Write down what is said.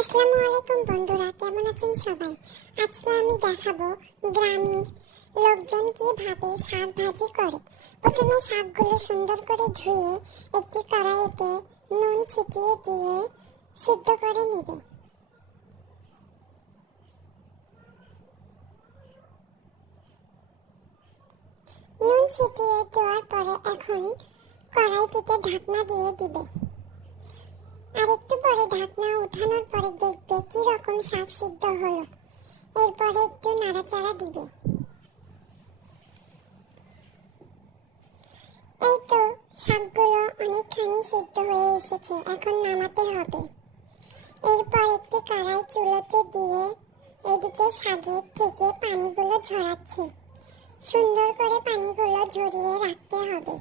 আসসালামু আলাইকুম বন্ধুরা, কেমন আছেন সবাই? আজকে আমি দেখাবো গ্রামের লোকজন কিভাবে শাক ভাজি করে। প্রথমে শাকগুলো সুন্দর করে ধুয়ে একটি কড়াইতে নুন ছিটিয়ে দিয়ে সিদ্ধ করে নেবে। নুন ছিটিয়ে দেওয়ার পরে এখন কড়াইটিতে ঢাকনা দিয়ে দিবে। আর একটু পরে ঢাকনা উঠানোর পরে দেখবে কি রকম শাক সিদ্ধ হলো। এরপরে একটু নাড়াচাড়া দিবে। এই তো শাকগুলো অনেকখানি সিদ্ধ হয়ে এসেছে, এখন নামাতে হবে। এরপর একটি কড়াই চুলোতে দিয়ে এদিকে শাকের থেকে পানিগুলো ঝরাচ্ছে। সুন্দর করে পানিগুলো ঝরিয়ে রাখতে হবে।